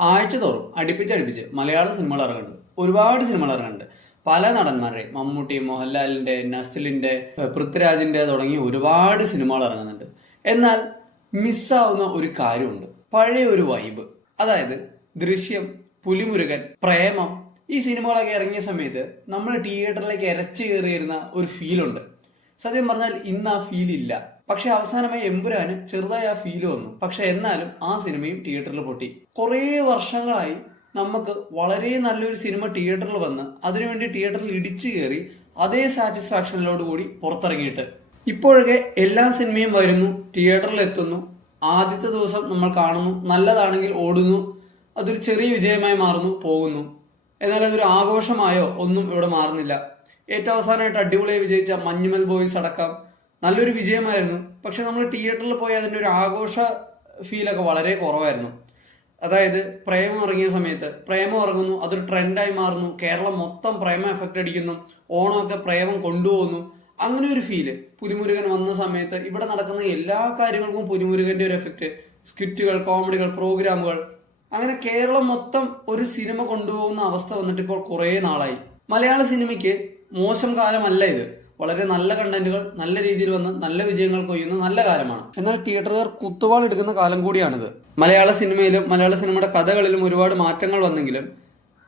ആഴ്ച തോറും അടുപ്പിച്ച് മലയാള സിനിമകൾ ഇറങ്ങുന്നുണ്ട്. ഒരുപാട് സിനിമകൾ ഇറങ്ങുന്നുണ്ട്. പല നടന്മാരുടെ മമ്മൂട്ടി മോഹൻലാലിന്റെ നസിലിന്റെ പൃഥ്വിരാജിന്റെ തുടങ്ങി ഒരുപാട് സിനിമകൾ ഇറങ്ങുന്നുണ്ട്. എന്നാൽ മിസ്സാവുന്ന ഒരു കാര്യമുണ്ട്. പഴയ ഒരു വൈബ്. അതായത് ദൃശ്യം പുലിമുരുകൻ പ്രേമം ഈ സിനിമകളൊക്കെ ഇറങ്ങിയ സമയത്ത് നമ്മൾ തിയേറ്ററിലേക്ക് ഇരച്ചു കയറിയിരുന്ന ഒരു ഫീലുണ്ട് സത്യം പറഞ്ഞാൽ ഇന്ന് ആ ഫീൽ ഇല്ല. പക്ഷെ അവസാനമായി എമ്പുരാന് ചെറുതായി ആ ഫീൽ വന്നു. പക്ഷെ എന്നാലും ആ സിനിമയും തിയേറ്ററിൽ പൊട്ടി. കുറേ വർഷങ്ങളായി നമുക്ക് വളരെ നല്ലൊരു സിനിമ തിയേറ്ററിൽ വന്ന് അതിനുവേണ്ടി തിയേറ്ററിൽ ഇടിച്ചു കയറി അതേ സാറ്റിസ്ഫാക്ഷനിലോട് കൂടി പുറത്തിറങ്ങിയിട്ട്. ഇപ്പോഴൊക്കെ എല്ലാ സിനിമയും വരുന്നു തിയേറ്ററിൽ എത്തുന്നു. ആദ്യത്തെ ദിവസം നമ്മൾ കാണുന്നു നല്ലതാണെങ്കിൽ ഓടുന്നു അതൊരു ചെറിയ വിജയമായി മാറുന്നു പോകുന്നു. എന്നാൽ അതൊരു ആഘോഷമായോ ഒന്നും ഇവിടെ മാറുന്നില്ല. ഏറ്റവും അവസാനമായിട്ട് അടിപൊളിയായി വിജയിച്ച മഞ്ഞുമൽ ബോയ്സ് അടക്കം നല്ലൊരു വിജയമായിരുന്നു. പക്ഷെ നമ്മൾ തിയേറ്ററിൽ പോയി അതിന്റെ ഒരു ആഘോഷ ഫീലൊക്കെ വളരെ കുറവായിരുന്നു. അതായത് പ്രേമം ഇറങ്ങിയ സമയത്ത് പ്രേമം ഇറങ്ങുന്നു അതൊരു ട്രെൻഡായി മാറുന്നു കേരളം മൊത്തം പ്രേമ എഫക്റ്റ് അടിക്കുന്നു ഓണമൊക്കെ പ്രേമം കൊണ്ടുപോകുന്നു. അങ്ങനെ ഒരു ഫീൽ പുലിമുരുകൻ വന്ന സമയത്ത് ഇവിടെ നടക്കുന്ന എല്ലാ കാര്യങ്ങൾക്കും പുലിമുരുകന്റെ ഒരു എഫക്റ്റ് സ്കിറ്റുകൾ കോമഡികൾ പ്രോഗ്രാമുകൾ അങ്ങനെ കേരളം മൊത്തം ഒരു സിനിമ കൊണ്ടുപോകുന്ന അവസ്ഥ വന്നിട്ട് ഇപ്പോൾ കുറേ നാളായി. മലയാള സിനിമയ്ക്ക് മോശം കാലമല്ല ഇത്. വളരെ നല്ല കണ്ടന്റുകൾ നല്ല രീതിയിൽ വന്ന് നല്ല വിജയങ്ങൾ കൊയ്യുന്ന നല്ല കാലമാണ്. എന്നാൽ തിയേറ്ററുകാർ കുത്തുവാൾ എടുക്കുന്ന കാലം കൂടിയാണിത്. മലയാള സിനിമയിലും മലയാള സിനിമയുടെ കഥകളിലും ഒരുപാട് മാറ്റങ്ങൾ വന്നെങ്കിലും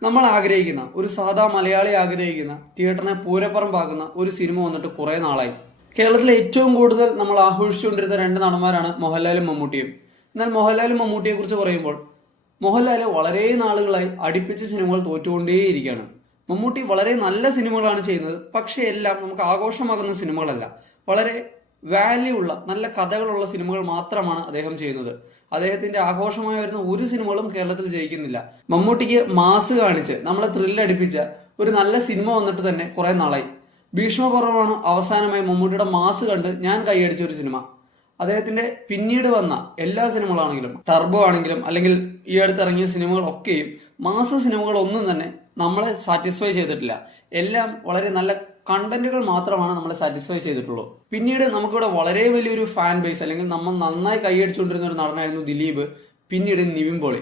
നമ്മൾ ആഗ്രഹിക്കുന്ന ഒരു സാധാ മലയാളി ആഗ്രഹിക്കുന്ന തിയേറ്ററിനെ പൂരപ്പുറമ്പാക്കുന്ന ഒരു സിനിമ വന്നിട്ട് കുറെ നാളായി. കേരളത്തിലെ ഏറ്റവും കൂടുതൽ നമ്മൾ ആഘോഷിച്ചുകൊണ്ടിരുന്ന രണ്ട് നടന്മാരാണ് മോഹൻലാലും മമ്മൂട്ടിയും. എന്നാൽ മോഹൻലാലും മമ്മൂട്ടിയെ കുറിച്ച് പറയുമ്പോൾ മോഹൻലാൽ വളരെ നാളുകളായി അടുപ്പിച്ച സിനിമകൾ തോറ്റുകൊണ്ടേയിരിക്കുകയാണ്. മമ്മൂട്ടി വളരെ നല്ല സിനിമകളാണ് ചെയ്യുന്നത്. പക്ഷേ എല്ലാം നമുക്ക് ആഘോഷമാകുന്ന സിനിമകളല്ല. വളരെ വാല്യൂ ഉള്ള നല്ല കഥകളുള്ള സിനിമകൾ മാത്രമാണ് അദ്ദേഹം ചെയ്യുന്നത്. അദ്ദേഹത്തിന്റെ ആഘോഷമായി വരുന്ന ഒരു സിനിമകളും കേരളത്തിൽ ജയിക്കുന്നില്ല. മമ്മൂട്ടിക്ക് മാസ് കാണിച്ച് നമ്മളെ ത്രില്ലടിപ്പിച്ച ഒരു നല്ല സിനിമ വന്നിട്ട് തന്നെ കുറെ നാളായി. ഭീഷ്മപർവമാണ് അവസാനമായി മമ്മൂട്ടിയുടെ മാസ് കണ്ട് ഞാൻ കൈയടിച്ച ഒരു സിനിമ. അദ്ദേഹത്തിന്റെ പിന്നീട് വന്ന എല്ലാ സിനിമകളാണെങ്കിലും ടർബോ ആണെങ്കിലും അല്ലെങ്കിൽ ഈ അടുത്ത് ഇറങ്ങിയ സിനിമകളൊക്കെയും മാസ സിനിമകൾ ഒന്നും തന്നെ നമ്മളെ സാറ്റിസ്ഫൈ ചെയ്തിട്ടില്ല. എല്ലാം വളരെ നല്ല കണ്ടന്റുകൾ മാത്രമാണ് നമ്മളെ സാറ്റിസ്ഫൈ ചെയ്തിട്ടുള്ളൂ. പിന്നീട് നമുക്കിവിടെ വളരെ വലിയൊരു ഫാൻ ബേസ് അല്ലെങ്കിൽ നമ്മൾ നന്നായി കൈയടിച്ചുകൊണ്ടിരുന്ന ഒരു നടനായിരുന്നു ദിലീപ് പിന്നീട് നിവിൻ പോളി.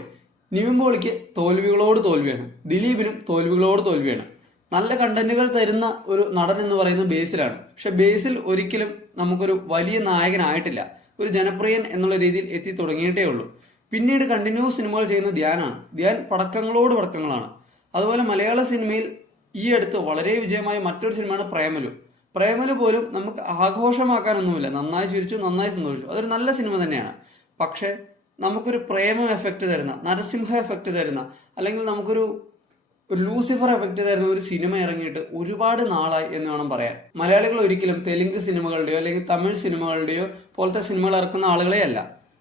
നിവിൻ പോളിക്ക് തോൽവികളോട് തോൽവിയാണ്. ദിലീപിനും തോൽവികളോട് തോൽവിയാണ്. നല്ല കണ്ടന്റുകൾ തരുന്ന ഒരു നടൻ എന്ന് പറയുന്നത് ബേസിലാണ്. പക്ഷെ ബേസിൽ ഒരിക്കലും നമുക്കൊരു വലിയ നായകനായിട്ടില്ല. ഒരു ജനപ്രിയൻ എന്നുള്ള രീതിയിൽ എത്തി തുടങ്ങിയിട്ടേ ഉള്ളൂ. പിന്നീട് കണ്ടിന്യൂസ് സിനിമകൾ ചെയ്യുന്ന ധ്യാനാണ്. ധ്യാൻ പടക്കങ്ങളോട് പടക്കങ്ങളാണ്. അതുപോലെ മലയാള സിനിമയിൽ ഈ അടുത്ത് വളരെ വിജയമായ മറ്റൊരു സിനിമയാണ് പ്രേമലു. പ്രേമലു പോലും നമുക്ക് ആഘോഷമാക്കാനൊന്നുമില്ല. നന്നായി ചിരിച്ചു നന്നായി സന്തോഷിച്ചു. അതൊരു നല്ല സിനിമ തന്നെയാണ്. പക്ഷെ നമുക്കൊരു പ്രേമ എഫക്റ്റ് തരുന്ന നരസിംഹ എഫക്റ്റ് തരുന്ന അല്ലെങ്കിൽ നമുക്കൊരു ഒരു ലൂസിഫർ എഫക്റ്റ് തരുന്ന ഒരു സിനിമ ഇറങ്ങിയിട്ട് ഒരുപാട് നാളായി എന്ന് വേണം പറയാൻ. മലയാളികൾ ഒരിക്കലും തെലുങ്ക് സിനിമകളുടെയോ അല്ലെങ്കിൽ തമിഴ് സിനിമകളുടെയോ പോലത്തെ സിനിമകൾ ഇറക്കുന്ന ആളുകളെ അല്ല.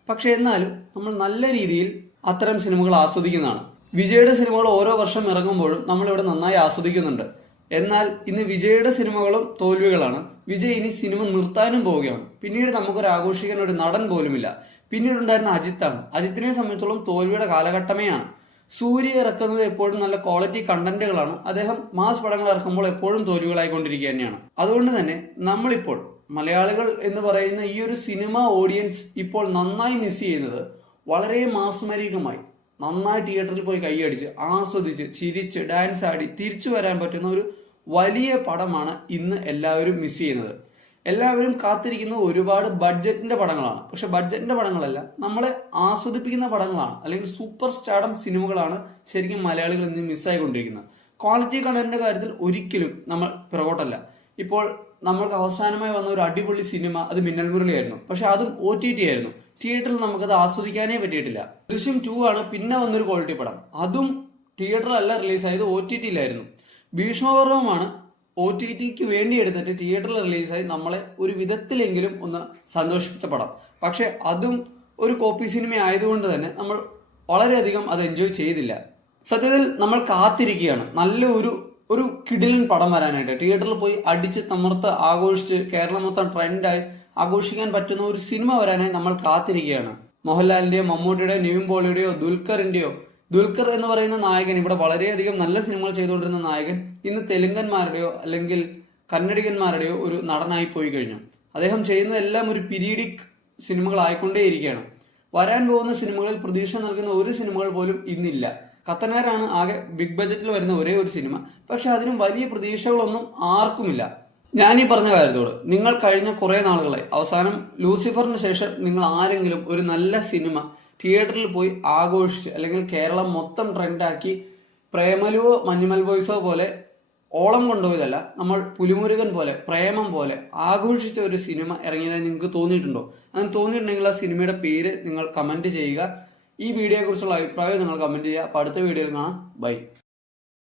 പക്ഷെ എന്നാലും നമ്മൾ നല്ല രീതിയിൽ അത്തരം സിനിമകൾ ആസ്വദിക്കുന്നതാണ്. വിജയുടെ സിനിമകൾ ഓരോ വർഷം ഇറങ്ങുമ്പോഴും നമ്മൾ ഇവിടെ നന്നായി ആസ്വദിക്കുന്നുണ്ട്. എന്നാൽ ഇന്ന് വിജയുടെ സിനിമകളും തോൽവികളാണ്. വിജയ് ഇനി സിനിമ നിർത്താനും പോവുകയാണ്. പിന്നീട് നമുക്കൊരു ആഘോഷിക്കാൻ ഒരു നടൻ പോലുമില്ല. പിന്നീടുണ്ടായിരുന്ന അജിത്താണ്. അജിത്തിനെ സംബന്ധിച്ചോളം തോൽവിയുടെ കാലഘട്ടമേ ആണ് സൂര്യ ഇറക്കുന്നത് എപ്പോഴും നല്ല ക്വാളിറ്റി കണ്ടന്റുകളാണ് അദ്ദേഹം മാസ് പടങ്ങൾ ഇറക്കുമ്പോൾ എപ്പോഴും തോൽവികളായിക്കൊണ്ടിരിക്കുക തന്നെയാണ് അതുകൊണ്ട് തന്നെ നമ്മളിപ്പോൾ മലയാളികൾ എന്ന് പറയുന്ന ഈ ഒരു സിനിമ ഓഡിയൻസ് ഇപ്പോൾ നന്നായി മിസ് ചെയ്യുന്നത് വളരെ മാസ്മരികമായി നന്നായി തിയേറ്ററിൽ പോയി കൈയടിച്ച് ആസ്വദിച്ച് ചിരിച്ച് ഡാൻസ് ആടി തിരിച്ചു വരാൻ പറ്റുന്ന ഒരു വലിയ പടമാണ് ഇന്ന് എല്ലാവരും മിസ് ചെയ്യുന്നത്. എല്ലാവരും കാത്തിരിക്കുന്ന ഒരുപാട് ബഡ്ജറ്റിന്റെ പടങ്ങളാണ്. പക്ഷെ ബഡ്ജറ്റിന്റെ പടങ്ങളല്ല നമ്മളെ ആസ്വദിപ്പിക്കുന്ന പടങ്ങളാണ്. അല്ലെങ്കിൽ സൂപ്പർ സ്റ്റാർഡം സിനിമകളാണ് ശരിക്കും മലയാളികൾ ഇന്ന് മിസ്സായിക്കൊണ്ടിരിക്കുന്നത് ക്വാളിറ്റി കണ്ടന്റിന്റെ കാര്യത്തിൽ ഒരിക്കലും നമ്മൾ പിറകോട്ടല്ല. ഇപ്പോൾ നമ്മൾക്ക് അവസാനമായി വന്ന ഒരു അടിപൊളി സിനിമ അത് മിന്നൽ മുരളിയായിരുന്നു. പക്ഷെ അതും ഒ ടി ടി ആയിരുന്നു. തിയേറ്ററിൽ നമുക്കത് ആസ്വദിക്കാനേ പറ്റിയിട്ടില്ല. ദൃശ്യം ടു ആണ് പിന്നെ വന്നൊരു ക്വാളിറ്റി പടം. അതും തിയേറ്ററിലല്ല റിലീസായത് ഒ ടി ടിയിലായിരുന്നു ഭീഷ്മപർവമാണ് ഒ ടി ടിക്ക് വേണ്ടി എടുത്തിട്ട് തിയേറ്ററിൽ റിലീസായി നമ്മളെ ഒരു വിധത്തിലെങ്കിലും ഒന്ന് സന്തോഷിപ്പിച്ച പടം. പക്ഷെ അതും ഒരു കോപ്പി സിനിമ ആയതുകൊണ്ട് തന്നെ നമ്മൾ വളരെയധികം അത് എൻജോയ് ചെയ്തില്ല. സത്യത്തിൽ നമ്മൾ കാത്തിരിക്കുകയാണ്. നല്ല ഒരു ഒരു കിടിലൻ പടം വരാനായിട്ട്. തിയേറ്ററിൽ പോയി അടിച്ച് തമർത്ത് ആഘോഷിച്ച് കേരളം മൊത്തം ട്രെൻഡായി ആഘോഷിക്കാൻ പറ്റുന്ന ഒരു സിനിമ വരാനായി നമ്മൾ കാത്തിരിക്കുകയാണ്. മോഹൻലാലിന്റെയോ മമ്മൂട്ടിയുടെയോ നിവിൻ പോളിയുടെയോ ദുൽഖറിന്റെയോ ദുൽഖർ എന്ന് പറയുന്ന നായകൻ ഇവിടെ വളരെയധികം നല്ല സിനിമകൾ ചെയ്തുകൊണ്ടിരുന്ന നായകൻ ഇന്ന് തെലുങ്കന്മാരുടെയോ അല്ലെങ്കിൽ കന്നഡികന്മാരുടെയോ ഒരു നടനായി പോയി കഴിഞ്ഞു. അദ്ദേഹം ചെയ്യുന്നതെല്ലാം ഒരു പിരീഡിക് സിനിമകളായിക്കൊണ്ടേയിരിക്കുകയാണ് വരാൻ പോകുന്ന സിനിമകളിൽ പ്രതീക്ഷ നൽകുന്ന ഒരു സിനിമകൾ പോലും ഇന്നില്ല. കത്തനാരാണ് ആകെ ബിഗ് ബജറ്റിൽ വരുന്ന ഒരേ ഒരു സിനിമ. പക്ഷെ അതിനും വലിയ പ്രതീക്ഷകളൊന്നും ആർക്കുമില്ല. ഞാൻ ഈ പറഞ്ഞ കാര്യത്തോട് നിങ്ങൾ കഴിഞ്ഞ കുറേ നാളുകളായി അവസാനം ലൂസിഫറിന് ശേഷം നിങ്ങൾ ആരെങ്കിലും ഒരു നല്ല സിനിമ തിയേറ്ററിൽ പോയി ആഘോഷിച്ച് അല്ലെങ്കിൽ കേരളം മൊത്തം ട്രെൻഡാക്കി പ്രേമലുവോ മഞ്ഞുമൽ ബോയ്സോ പോലെ ഓളം കൊണ്ടുപോയതല്ല നമ്മൾ പുലിമുരുകൻ പോലെ പ്രേമം പോലെ ആഘോഷിച്ച ഒരു സിനിമ ഇറങ്ങിയതായി നിങ്ങൾക്ക് തോന്നിയിട്ടുണ്ടോ? അങ്ങനെ തോന്നിയിട്ടുണ്ടെങ്കിൽ ആ സിനിമയുടെ പേര് നിങ്ങൾ കമന്റ് ചെയ്യുക. ഈ വീഡിയോയെക്കുറിച്ചുള്ള അഭിപ്രായം നിങ്ങൾ കമന്റ് ചെയ്യുക. അപ്പോൾ അടുത്ത വീഡിയോയിൽ കാണാം. ബൈ.